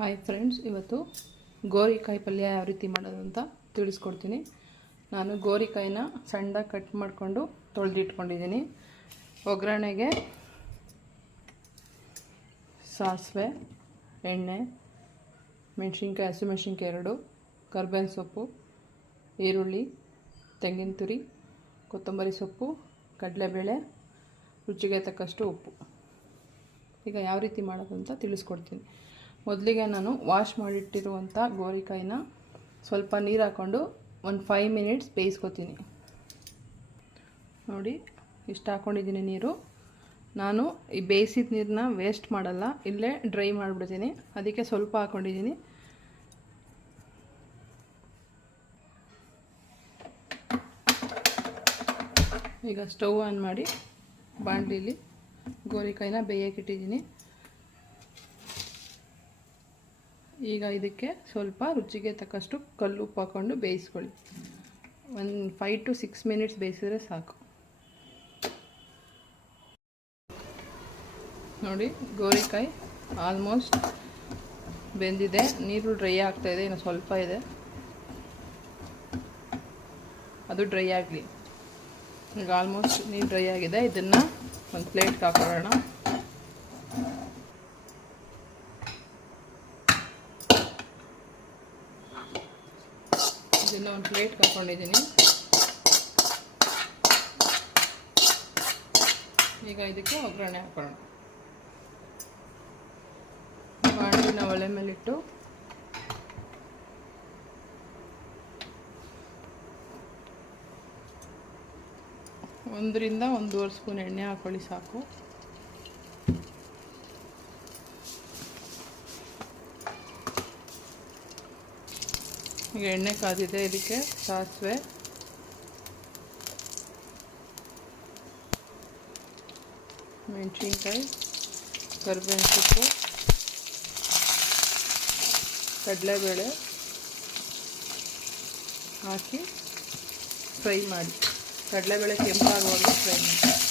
Hi friends ಇವತ್ತು ಗೋರಿಕಾಯಿ ಪಲ್ಯ ಯಾವ ರೀತಿ ಮಾಡೋದು ಅಂತ ತಿಳಿಸ್ಕೊಡ್ತೀನಿ. ನಾನು ಗೋರಿಕಾಯಿನ ಸಣ್ಣ ಕಟ್ ಮಾಡಿಕೊಂಡು ತೊಳೆದಿಟ್ಕೊಂಡಿದ್ದೀನಿ. ಒಗ್ಗರಣೆಗೆ ಸಾಸಿವೆ, ಎಣ್ಣೆ, ಮೆಣಸಿನ್ಕಾಯಿ ಹಸಿಮೆಣ್ಸಿನ್ಕಾಯಿ ಎರಡು, ಕರ್ಬೇವಿನ ಸೊಪ್ಪು, ಈರುಳ್ಳಿ, ತೆಂಗಿನ ತುರಿ, ಕೊತ್ತಂಬರಿ ಸೊಪ್ಪು, ಕಡಲೆಬೇಳೆ, ರುಚಿಗೆ ತಕ್ಕಷ್ಟು ಉಪ್ಪು. ಈಗ ಯಾವ ರೀತಿ ಮಾಡೋದು ಅಂತ ತಿಳಿಸ್ಕೊಡ್ತೀನಿ. ಮೊದಲಿಗೆ ನಾನು ವಾಶ್ ಮಾಡಿಟ್ಟಿರುವಂಥ ಗೋರಿಕಾಯಿನ ಸ್ವಲ್ಪ ನೀರು ಹಾಕ್ಕೊಂಡು ಒಂದು ಫೈವ್ ಮಿನಿಟ್ಸ್ ಬೇಯಿಸ್ಕೊತೀನಿ. ನೋಡಿ, ಇಷ್ಟು ಹಾಕ್ಕೊಂಡಿದ್ದೀನಿ ನೀರು. ನಾನು ಈ ಬೇಯಿಸಿದ ನೀರನ್ನ ವೇಸ್ಟ್ ಮಾಡಲ್ಲ, ಇಲ್ಲೇ ಡ್ರೈ ಮಾಡಿಬಿಡ್ತೀನಿ. ಅದಕ್ಕೆ ಸ್ವಲ್ಪ ಹಾಕ್ಕೊಂಡಿದ್ದೀನಿ ಈಗ ಸ್ಟವ್ ಆನ್ ಮಾಡಿ ಬಾಣಲಿಲಿ ಗೋರಿಕಾಯಿನ ಬೇಯಕ್ಕಿಟ್ಟಿದ್ದೀನಿ ಈಗ ಇದಕ್ಕೆ ಸ್ವಲ್ಪ ರುಚಿಗೆ ತಕ್ಕಷ್ಟು ಕಲ್ಲು ಉಪ್ಪು ಹಾಕ್ಕೊಂಡು ಬೇಯಿಸ್ಕೊಳ್ಳಿ. ಒಂದು ಫೈವ್ ಟು ಸಿಕ್ಸ್ ಮಿನಿಟ್ಸ್ ಬೇಯಿಸಿದ್ರೆ ಸಾಕು. ನೋಡಿ, ಗೋರಿಕಾಯಿ ಆಲ್ಮೋಸ್ಟ್ ಬೆಂದಿದೆ. ನೀರು ಡ್ರೈ ಆಗ್ತಾ ಇದೆ, ಇನ್ನು ಸ್ವಲ್ಪ ಇದೆ. ಅದು ಡ್ರೈ ಆಗಲಿ. ಈಗ ಆಲ್ಮೋಸ್ಟ್ ನೀರು ಡ್ರೈ ಆಗಿದೆ. ಇದನ್ನು ಒಂದು ಪ್ಲೇಟ್ಗೆ ಹಾಕೊಳ್ಳೋಣ. ಇದನ್ನು ಒಂದು ಪ್ಲೇಟ್ ಕರ್ಕೊಂಡಿದ್ದೀನಿ ಈಗ ಇದಕ್ಕೆ ಒಗ್ಗರಣೆ ಹಾಕೋಣ. ಬಾಣಲಿನ ಒಲೆ ಮೇಲಿಟ್ಟು. ಒಂದರಿಂದ ಒಂದೂವರೆ ಸ್ಪೂನ್ ಎಣ್ಣೆ ಹಾಕೊಳ್ಳಿ ಸಾಕು. ಈಗ ಎಣ್ಣೆ ಕಾದಿದೆ ಇದಕ್ಕೆ, ಸಾಸಿವೆ. ಮೆಣಸಿನ್ಕಾಯಿ ಕರಿಬೇವಿನ ಸೊಪ್ಪು ಕಡಲೆಬೇಳೆ ಹಾಕಿ ಫ್ರೈ ಮಾಡಿ. ಕಡಲೆಬೇಳೆ ಕೆಂಪಾಗುವಾಗ ಫ್ರೈ ಮಾಡಿ.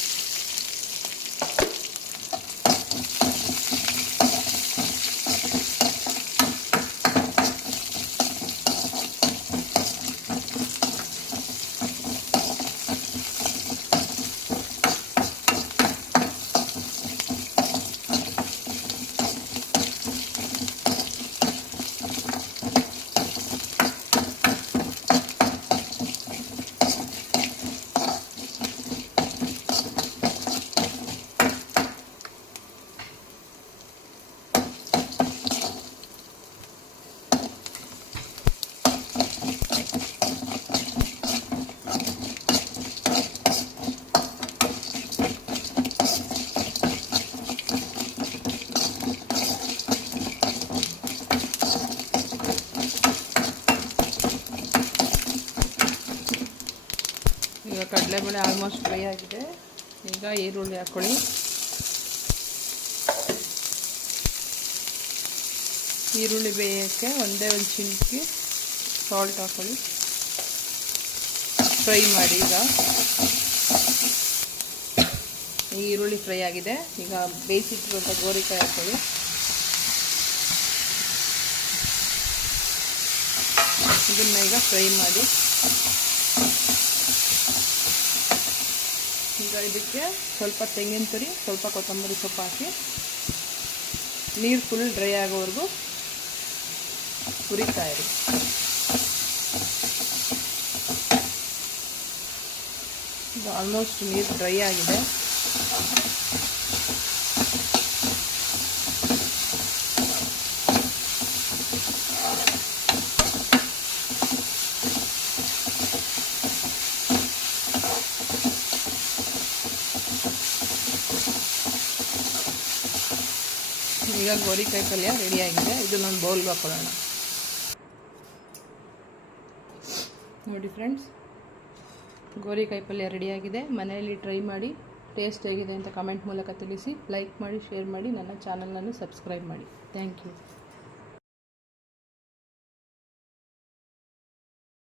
ಕಡಲೆಬೇಳೆ ಆಲ್ಮೋಸ್ಟ್ ಫ್ರೈ ಆಗಿದೆ. ಈಗ ಈರುಳ್ಳಿ ಹಾಕ್ಕೊಳ್ಳಿ ಈರುಳ್ಳಿ ಬೇಯೋಕ್ಕೆ ಒಂದೇ ಒಂದು ಚಿಂಕಿ ಸಾಲ್ಟ್ ಹಾಕ್ಕೊಳ್ಳಿ ಫ್ರೈ ಮಾಡಿ ಈಗ. ಈರುಳ್ಳಿ ಫ್ರೈ ಆಗಿದೆ. ಈಗ ಬೇಯಿಸಿಟ್ಟಿರುವಂಥ ಗೋರಿಕಾಯಿ ಹಾಕೊಳ್ಳಿ. ಇದನ್ನ ಈಗ ಫ್ರೈ ಮಾಡಿ. ಇದಕ್ಕೆ ಸ್ವಲ್ಪ ತೆಂಗಿನ ತುರಿ, ಸ್ವಲ್ಪ ಕೊತ್ತಂಬರಿ ಸೊಪ್ಪು ಹಾಕಿ ನೀರು ಫುಲ್ ಡ್ರೈ ಆಗೋವರೆಗೂ ಹುರಿತಾ ಇರಿ. ಆಲ್ಮೋಸ್ಟ್ ನೀರು ಡ್ರೈ ಆಗಿದೆ. ಈಗ ಗೋರಿಕಾಯಿ ಪಲ್ಯ ರೆಡಿಯಾಗಿದೆ ಇದನ್ನೊಂದು ಬೌಲ್ಗೆ ಹಾಕೊಳ್ಳೋಣ. ನೋಡಿ ಫ್ರೆಂಡ್ಸ್ ಗೋರಿಕಾಯಿ ಪಲ್ಯ ರೆಡಿಯಾಗಿದೆ ಮನೆಯಲ್ಲಿ ಟ್ರೈ ಮಾಡಿ ಟೇಸ್ಟ್ ಹೇಗಿದೆ ಅಂತ ಕಮೆಂಟ್ ಮೂಲಕ ತಿಳಿಸಿ ಲೈಕ್ ಮಾಡಿ ಶೇರ್ ಮಾಡಿ, ನನ್ನ ಚಾನಲನ್ನು ಸಬ್ಸ್ಕ್ರೈಬ್ ಮಾಡಿ. Thank you